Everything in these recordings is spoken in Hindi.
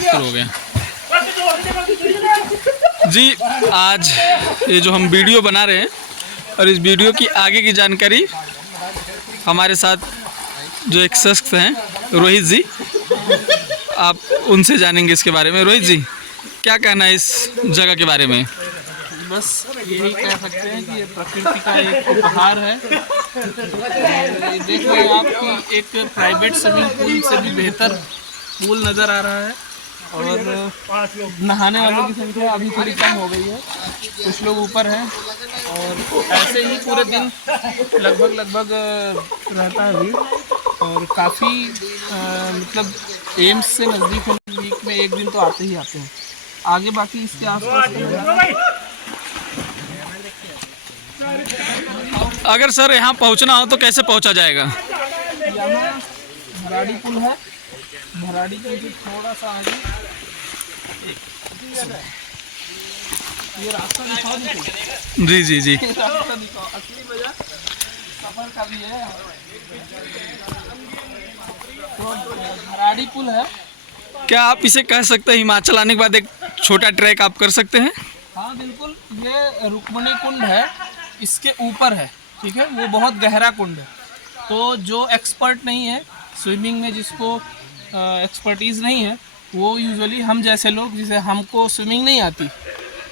शुरू हो गया जी। आज ये जो हम वीडियो बना रहे हैं और इस वीडियो की आगे की जानकारी हमारे साथ जो एक शख्स हैं रोहित जी, आप उनसे जानेंगे इसके बारे में। रोहित जी, क्या कहना है इस जगह के बारे में? बस यही कह सकते हैं कि ये प्रकृति का एक उपहार है। ये देख रहे हैं आप कि एक प्राइवेट स्विमिंग पूल से भी बेहतर पूल नज़र आ रहा है और नहाने वालों की संख्या अभी थोड़ी कम हो गई है, कुछ लोग ऊपर हैं और ऐसे ही पूरे दिन लगभग रहता है भीड़ और काफ़ी मतलब एम्स से नज़दीक होने वीक में एक दिन तो आते ही आते हैं। आगे बाकी इसके आसपास अगर सर यहाँ पहुँचना हो तो कैसे पहुँचा जाएगा? यहाँ भराड़ी पुल है, भराड़ी पुल से थोड़ा सा आगे ये रास्ता दिखाओ देखो। जी जी जी। रास्ता दिखाओ, असली वजह सफर का भी है। तो भराड़ी पुल है। क्या आप इसे कह सकते हैं हिमाचल आने के बाद एक छोटा ट्रैक आप कर सकते हैं? हाँ बिल्कुल, ये रुक्मणी कुंड है, इसके ऊपर है, ठीक है। वो बहुत गहरा कुंड है, तो जो एक्सपर्ट नहीं है स्विमिंग में, जिसको एक्सपर्टीज़ नहीं है, वो यूजुअली हम जैसे लोग, जिसे हमको स्विमिंग नहीं आती,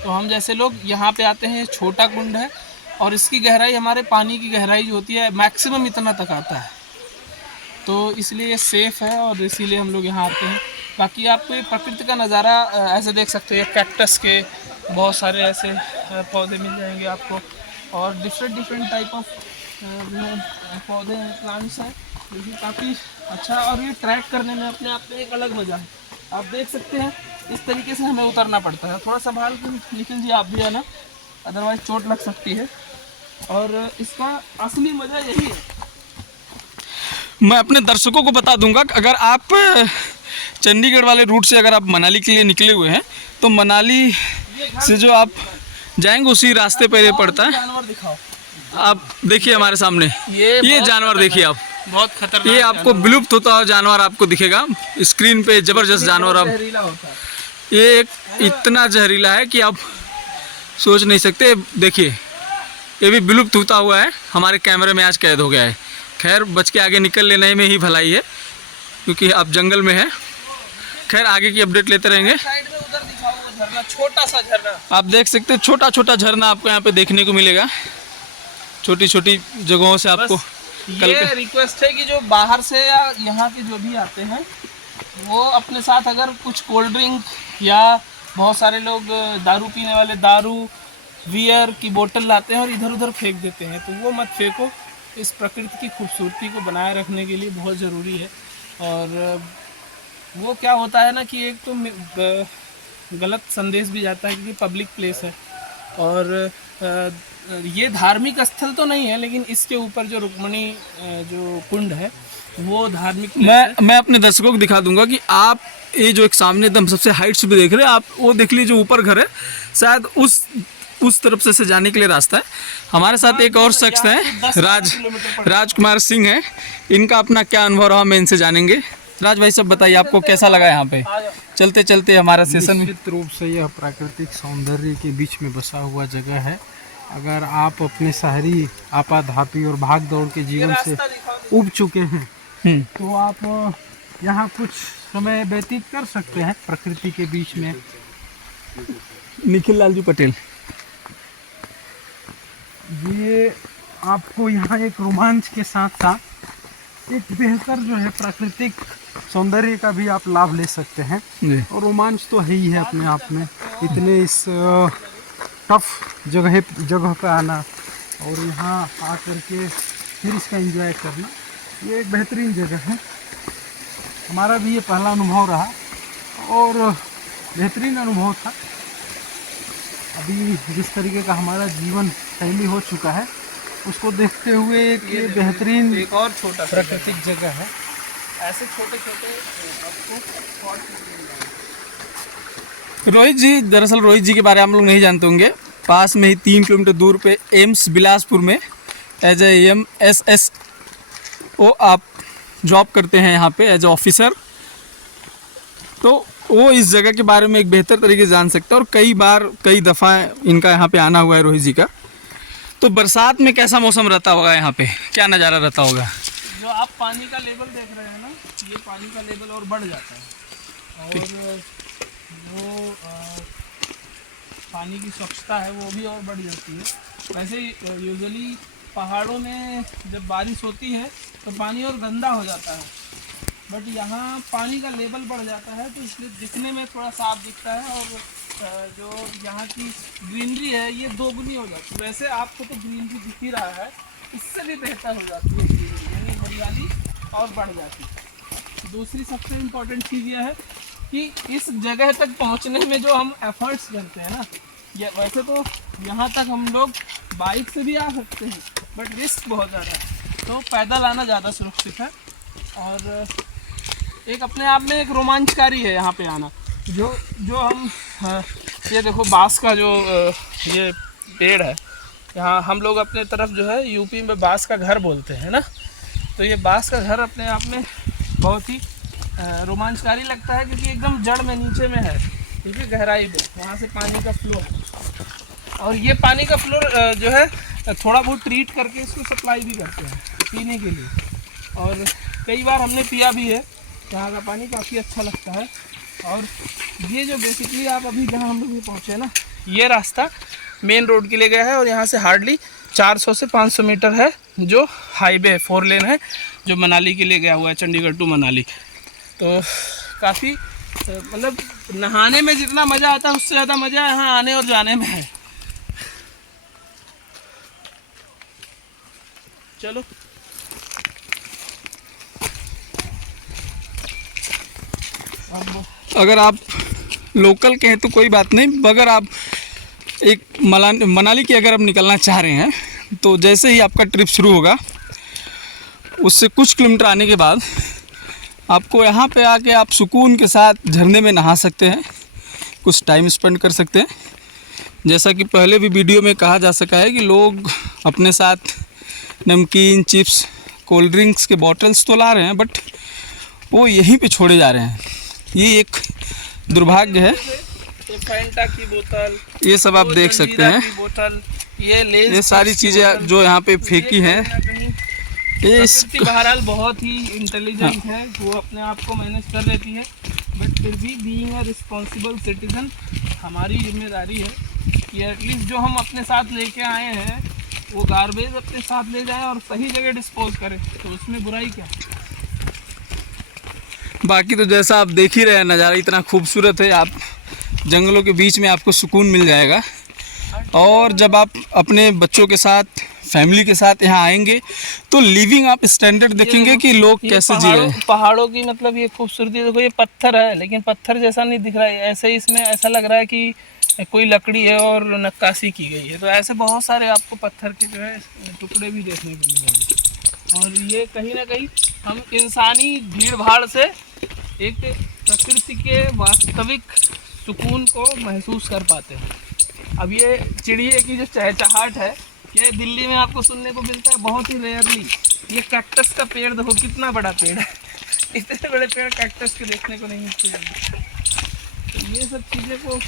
तो हम जैसे लोग यहाँ पे आते हैं। छोटा कुंड है और इसकी गहराई, हमारे पानी की गहराई जो होती है मैक्सिमम इतना तक आता है, तो इसलिए ये सेफ़ है और इसीलिए हम लोग यहाँ आते हैं। बाकी आपको ये प्रकृति का नज़ारा ऐसे देख सकते हो, कैक्टस के बहुत सारे ऐसे पौधे मिल जाएंगे आपको और डिफरेंट टाइप ऑफ पौधे हैं, प्लांट्स हैं, जो कि काफ़ी अच्छा। और ये ट्रैक करने में अपने आप में एक अलग मज़ा है। आप देख सकते हैं इस तरीके से हमें उतरना पड़ता है, थोड़ा संभाल के निकल जी आप भी, है ना, अदरवाइज चोट लग सकती है। और इसका असली मज़ा यही है। मैं अपने दर्शकों को बता दूंगा कि अगर आप चंडीगढ़ वाले रूट से अगर आप मनाली के लिए निकले हुए हैं तो मनाली से जो आप जाएंगे उसी रास्ते पर ये पड़ता है। जानवर दिखाओ, आप देखिए हमारे सामने ये जानवर देखिए आप, बहुत खतरनाक, ये आपको विलुप्त होता हुआ जानवर आपको दिखेगा स्क्रीन पे। ज़बरदस्त जानवर। आप जहरीला होता है। ये एक इतना जहरीला है कि आप सोच नहीं सकते। देखिए ये भी विलुप्त होता हुआ है, हमारे कैमरे में आज कैद हो गया है। खैर बच के आगे निकल लेने में ही भलाई है, क्योंकि आप जंगल में हैं। खैर आगे की अपडेट लेते रहेंगे। साइड में उधर दिखाओ वो झरना, छोटा सा झरना आप देख सकते हैं, छोटा छोटा झरना आपको यहाँ पे देखने को मिलेगा। छोटी छोटी जगहों से आपको ये रिक्वेस्ट है कि जो बाहर से या यहाँ के जो भी आते हैं वो अपने साथ अगर कुछ कोल्ड ड्रिंक या बहुत सारे लोग दारू पीने वाले दारू बियर की बोतल लाते हैं और इधर उधर फेंक देते हैं, तो वो मत फेंको। इस प्रकृति की खूबसूरती को बनाए रखने के लिए बहुत ज़रूरी है। और वो क्या होता है ना कि एक तो गलत संदेश भी जाता है, क्योंकि पब्लिक प्लेस है और ये धार्मिक स्थल तो नहीं है, लेकिन इसके ऊपर जो रुक्मणी जो कुंड है वो धार्मिक प्लेस है। मैं अपने दर्शकों को दिखा दूंगा कि आप ये जो एक सामने एकदम सबसे हाइट से भी देख रहे हैं आप, वो देख लीजिए जो ऊपर घर है, शायद उस तरफ से जाने के लिए रास्ता है। हमारे साथ एक और शख्स है, राजकुमार सिंह है। इनका अपना क्या अनुभव रहा मैं इनसे जानेंगे। राज भाई सब बताइए, आपको कैसा लगा यहाँ पे चलते चलते हमारा सेशन में? निश्चित रूप से यह प्राकृतिक सौंदर्य के बीच में बसा हुआ जगह है। अगर आप अपने शहरी आपाधापी और भाग दौड़ के जीवन से उब चुके हैं तो आप यहाँ कुछ समय व्यतीत कर सकते हैं प्रकृति के बीच में। निखिल लालजू पटेल, ये आपको यहाँ एक रोमांच के साथ साथ एक बेहतर जो है प्राकृतिक सौंदर्य का भी आप लाभ ले सकते हैं। और रोमांच तो है ही है अपने आप में, इतने इस टफ जगह पे आना और यहाँ आकर के फिर इसका एंजॉय करना, ये एक बेहतरीन जगह है। हमारा भी ये पहला अनुभव रहा और बेहतरीन अनुभव था। अभी जिस तरीके का हमारा जीवन शैली हो चुका है उसको देखते हुए एक ये बेहतरीन एक और छोटा प्राकृतिक जगह है। ऐसे छोटे छोटे आपको रोहित जी, दरअसल रोहित जी के बारे में आप लोग नहीं जानते होंगे। पास में ही 3 किलोमीटर दूर पे एम्स बिलासपुर में एज ए MSSO आप जॉब करते हैं यहाँ पे एज ए ऑफिसर। तो वो इस जगह के बारे में एक बेहतर तरीके से जान सकता है, और कई बार कई दफ़ा इनका यहाँ पे आना हुआ है रोहित जी का। तो बरसात में कैसा मौसम रहता होगा यहाँ पे, क्या नज़ारा रहता होगा? जो आप पानी का लेवल देख रहे हैं ना, ये पानी का लेवल और बढ़ जाता है, और जो पानी की स्वच्छता है वो भी और बढ़ जाती है। वैसे यूजुअली पहाड़ों में जब बारिश होती है तो पानी और गंदा हो जाता है, बट यहाँ पानी का लेवल बढ़ जाता है, तो इसलिए दिखने में थोड़ा साफ दिखता है, और जो यहाँ की ग्रीनरी है ये दोगुनी हो जाती है। वैसे आपको तो ग्रीनरी दिख ही रहा है, इससे भी बेहतर हो जाती है ग्रीनरी, यानी हरियाली और बढ़ जाती है। दूसरी सबसे इम्पोर्टेंट चीज़ यह है कि इस जगह तक पहुँचने में जो हम एफर्ट्स करते हैं ना, ये वैसे तो यहाँ तक हम लोग बाइक से भी आ सकते हैं, बट रिस्क बहुत ज़्यादा है, तो पैदल आना ज़्यादा सुरक्षित है। और एक अपने आप में एक रोमांचकारी है यहाँ पे आना। जो हम ये देखो बांस का जो ये पेड़ है, यहाँ हम लोग अपने तरफ जो है यूपी में बांस का घर बोलते हैं ना, तो ये बांस का घर अपने आप में बहुत ही रोमांचकारी लगता है, क्योंकि एकदम जड़ में नीचे में है, ठीक है, गहराई में, वहाँ से पानी का फ्लो है। और ये पानी का फ्लो जो है थोड़ा बहुत ट्रीट करके इसको सप्लाई भी करते हैं पीने के लिए, और कई बार हमने पिया भी है। यहाँ का पानी काफ़ी अच्छा लगता है। और ये जो बेसिकली आप अभी जहाँ हम लोग पहुँचे ना, ये रास्ता मेन रोड के लिए गया है, और यहाँ से हार्डली 400 से 500 मीटर है जो हाईवे है, 4 लेन है, जो मनाली के लिए गया हुआ है, चंडीगढ़ टू मनाली। तो काफ़ी मतलब नहाने में जितना मज़ा आता है उससे ज़्यादा मज़ा यहाँ आने और जाने में है। चलो अगर आप लोकल के हैं तो कोई बात नहीं, अगर आप एक मनाली की अगर आप निकलना चाह रहे हैं, तो जैसे ही आपका ट्रिप शुरू होगा उससे कुछ किलोमीटर आने के बाद आपको यहाँ पे आके आप सुकून के साथ झरने में नहा सकते हैं, कुछ टाइम स्पेंड कर सकते हैं। जैसा कि पहले भी वीडियो में कहा जा सका है कि लोग अपने साथ नमकीन, चिप्स, कोल्ड ड्रिंक्स के बॉटल्स तो ला रहे हैं, बट वो यहीं पे छोड़े जा रहे हैं। ये एक दुर्भाग्य है। तो फैंटा की बोतल, ये सब आप देख सकते हैं, बोतल, ये सारी चीज़ें जो यहाँ पे फेंकी हैं। ये प्रकृति बहरहाल बहुत ही इंटेलिजेंट है, वो अपने आप को मैनेज कर लेती है, बट फिर भी बीइंग अ रिस्पॉन्सिबल सिटीजन हमारी जिम्मेदारी है कि एटलीस्ट जो हम अपने साथ लेके आए हैं वो गार्बेज अपने साथ ले जाएं और सही जगह डिस्पोज करें, तो उसमें बुराई क्या। बाकी तो जैसा आप देख ही रहे हैं, नज़ारा इतना खूबसूरत है, आप जंगलों के बीच में आपको सुकून मिल जाएगा। और जब आप अपने बच्चों के साथ, फैमिली के साथ यहाँ आएंगे तो लिविंग आप स्टैंडर्ड देखेंगे कि लोग कैसे जी रहे हैं। पहाड़ों की मतलब ये खूबसूरती देखो, ये पत्थर है लेकिन पत्थर जैसा नहीं दिख रहा है, ऐसे ही इसमें ऐसा लग रहा है कि कोई लकड़ी है और नक्काशी की गई है। तो ऐसे बहुत सारे आपको पत्थर के जो है टुकड़े भी देखने को मिलेंगे। और ये कहीं ना कहीं हम इंसानी भीड़ भाड़ से एक प्रकृति के वास्तविक सुकून को महसूस कर पाते हैं। अब ये चिड़िया की जो चहचहाट है, ये दिल्ली में आपको सुनने को मिलता है बहुत ही रेयरली। ये कैक्टस का पेड़ देखो कितना बड़ा पेड़ है, इतने बड़े पेड़ कैक्टस के देखने को नहीं मिलते हैं। तो ये सब चीज़ें को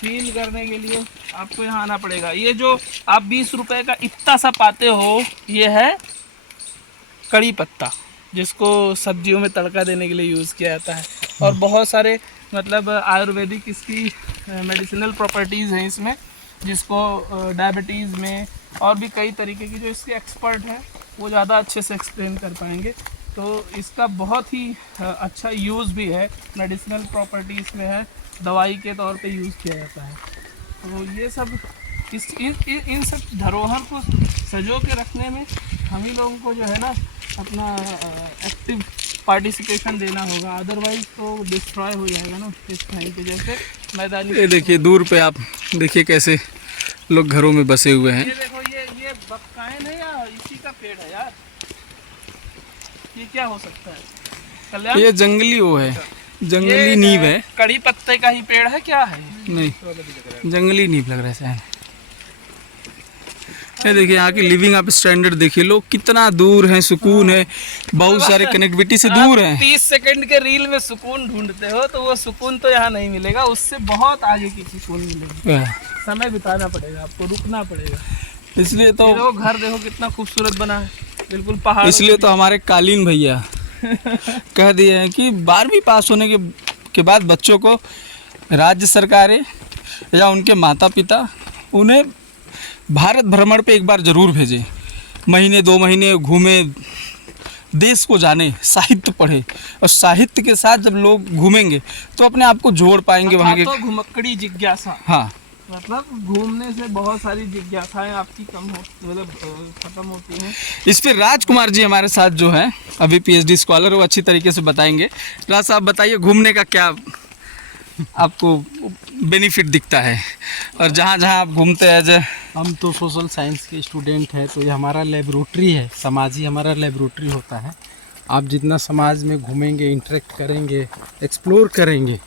फील करने के लिए आपको यहाँ आना पड़ेगा। ये जो आप 20 रुपए का इतना सा पाते हो, ये है कड़ी पत्ता, जिसको सब्जियों में तड़का देने के लिए यूज़ किया जाता है। और बहुत सारे मतलब आयुर्वेदिक इसकी मेडिसिनल प्रॉपर्टीज़ हैं इसमें, जिसको डायबिटीज़ में और भी कई तरीके की जो इसके एक्सपर्ट हैं वो ज़्यादा अच्छे से एक्सप्लेन कर पाएंगे। तो इसका बहुत ही अच्छा यूज़ भी है, मेडिसिनल प्रॉपर्टीज़ में है, दवाई के तौर पे यूज़ किया जाता है। तो ये सब इन सब धरोहर को सजो के रखने में हम ही लोगों को जो है ना अपना एक्टिव पार्टिसिपेशन देना होगा, अदरवाइज तो डिस्ट्रॉय हो जाएगा ना इस टाइम पे। जैसे मैदानी, ये देखिए दूर पे आप देखिए कैसे लोग घरों में बसे हुए हैं। ये देखो ये बक्काइन है या इसी का पेड़ है यार, ये क्या हो सकता है कल्याण? ये जंगली वो है, जंगली नींव है। कड़ी पत्ते का ही पेड़ है क्या है? नहीं, जंगली नींव लग रहा है। ये देखिए यहाँ की लिविंग आप स्टैंडर्ड देखिए, लोग कितना दूर हैं, सुकून है, बहुत सारे कनेक्टिविटी से दूर हैं। 30 सेकंड के रील में सुकून ढूंढते हो तो वो सुकून तो यहाँ नहीं मिलेगा, उससे बहुत आगे की सुकून मिलेगी। समय बिताना पड़ेगा आपको, रुकना पड़ेगा। इसलिए तो वो घर देखो कितना खूबसूरत बना है, बिल्कुल पहाड़। इसलिए तो हमारे कालीन भैया कह दिए हैं कि 12वीं पास होने के बाद बच्चों को राज्य सरकारें या उनके माता पिता उन्हें भारत भ्रमण पे एक बार ज़रूर भेजें। महीने 2 महीने घूमे, देश को जाने, साहित्य पढ़े, और साहित्य के साथ जब लोग घूमेंगे तो अपने आप को जोड़ पाएंगे वहाँ के। तो घुमक्कड़ी जिज्ञासा, हाँ, मतलब घूमने से बहुत सारी जिज्ञासाएं आपकी खत्म होती हैं। इस पर राजकुमार जी हमारे साथ जो है अभी PhD स्कॉलर, वो अच्छी तरीके से बताएंगे। राज साहब बताइए, घूमने का क्या आपको बेनिफिट दिखता है, और जहाँ जहाँ आप घूमते हैं? हम तो सोशल साइंस के स्टूडेंट हैं, तो ये हमारा लेबोरेटरी है, समाज ही हमारा लेबोरेटरी होता है। आप जितना समाज में घूमेंगे, इंटरेक्ट करेंगे, एक्सप्लोर करेंगे,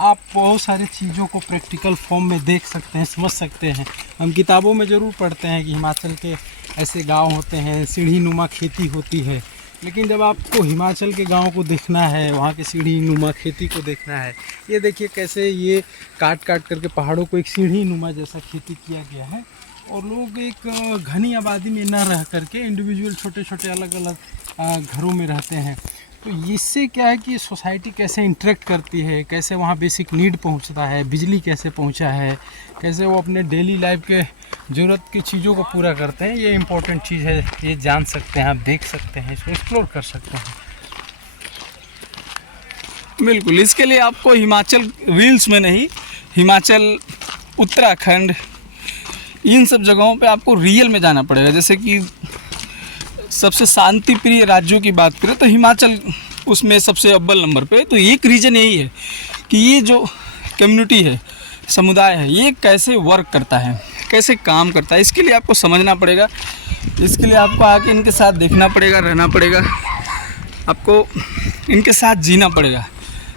आप बहुत सारी चीज़ों को प्रैक्टिकल फॉर्म में देख सकते हैं, समझ सकते हैं। हम किताबों में ज़रूर पढ़ते हैं कि हिमाचल के ऐसे गांव होते हैं, सीढ़ी नुमा खेती होती है, लेकिन जब आपको हिमाचल के गांव को देखना है, वहाँ के सीढ़ी नुमा खेती को देखना है, ये देखिए कैसे ये काट काट करके पहाड़ों को एक सीढ़ी नुमा जैसा खेती किया गया है, और लोग एक घनी आबादी में न रह करके इंडिविजुअल छोटे छोटे अलग अलग घरों में रहते हैं। तो इससे क्या है कि सोसाइटी कैसे इंटरेक्ट करती है, कैसे वहाँ बेसिक नीड पहुँचता है, बिजली कैसे पहुँचा है, कैसे वो अपने डेली लाइफ के ज़रूरत की चीज़ों को पूरा करते हैं, ये इम्पोर्टेंट चीज़ है। ये जान सकते हैं, आप देख सकते हैं, इसको एक्सप्लोर कर सकते हैं। बिल्कुल, इसके लिए आपको हिमाचल रील्स में नहीं, हिमाचल, उत्तराखंड, इन सब जगहों पे आपको रियल में जाना पड़ेगा। जैसे कि सबसे शांति प्रिय राज्यों की बात करें तो हिमाचल उसमें सबसे अव्वल नंबर पे। तो एक रीज़न यही है कि ये जो कम्युनिटी है, समुदाय है, ये कैसे वर्क करता है, कैसे काम करता है, इसके लिए आपको समझना पड़ेगा। इसके लिए आपको आके इनके साथ देखना पड़ेगा, रहना पड़ेगा, आपको इनके साथ जीना पड़ेगा।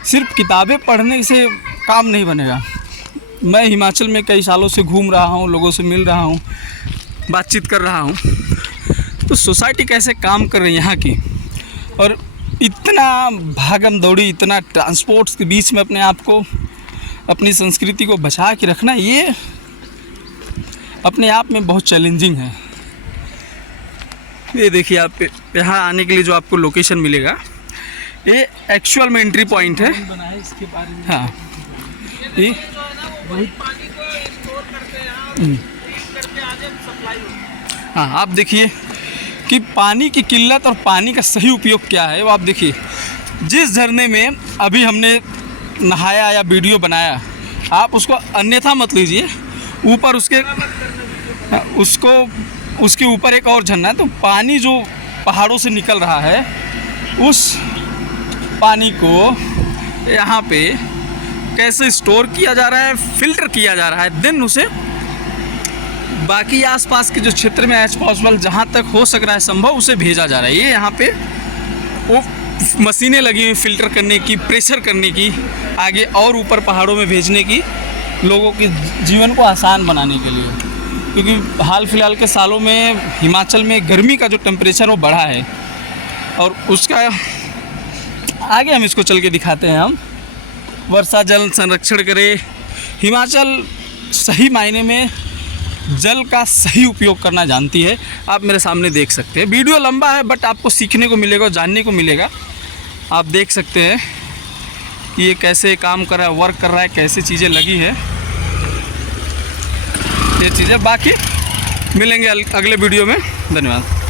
सिर्फ किताबें पढ़ने से काम नहीं बनेगा। मैं हिमाचल में कई सालों से घूम रहा हूँ, लोगों से मिल रहा हूँ, बातचीत कर रहा हूँ, तो सोसाइटी कैसे काम कर रही है यहाँ की, और इतना भागम दौड़ी, इतना ट्रांसपोर्ट्स के बीच में अपने आप को, अपनी संस्कृति को बचा के रखना, ये अपने आप में बहुत चैलेंजिंग है। ये देखिए, आप यहाँ आने के लिए जो आपको लोकेशन मिलेगा, ये एक्चुअल में एंट्री पॉइंट है। इसके बारे में हाँ, ये पानी को स्टोर करते हैं, करके आगे सप्लाई होती है। हाँ, आप देखिए कि पानी की किल्लत और पानी का सही उपयोग क्या है वो आप देखिए। जिस झरने में अभी हमने नहाया या वीडियो बनाया, आप उसको अन्यथा मत लीजिए। ऊपर उसके ऊपर एक और झरना है, तो पानी जो पहाड़ों से निकल रहा है, उस पानी को यहाँ पे कैसे स्टोर किया जा रहा है, फिल्टर किया जा रहा है, देन उसे बाकी आसपास के जो क्षेत्र में एज पॉसिबल जहाँ तक हो सक रहा है संभव उसे भेजा जा रहा है। ये यहाँ पे वो मशीनें लगी हुई फिल्टर करने की, प्रेशर करने की, आगे और ऊपर पहाड़ों में भेजने की, लोगों के जीवन को आसान बनाने के लिए। क्योंकि हाल फिलहाल के सालों में हिमाचल में गर्मी का जो टेम्परेचर वो बढ़ा है, और उसका आगे हम इसको चल के दिखाते हैं। हम वर्षा जल संरक्षण करें, हिमाचल सही मायने में जल का सही उपयोग करना जानती है। आप मेरे सामने देख सकते हैं, वीडियो लंबा है बट आपको सीखने को मिलेगा, जानने को मिलेगा। आप देख सकते हैं कि ये कैसे काम कर रहा है, वर्क कर रहा है, कैसे चीज़ें लगी है, ये चीज़ें। बाकी मिलेंगे अगले वीडियो में। धन्यवाद।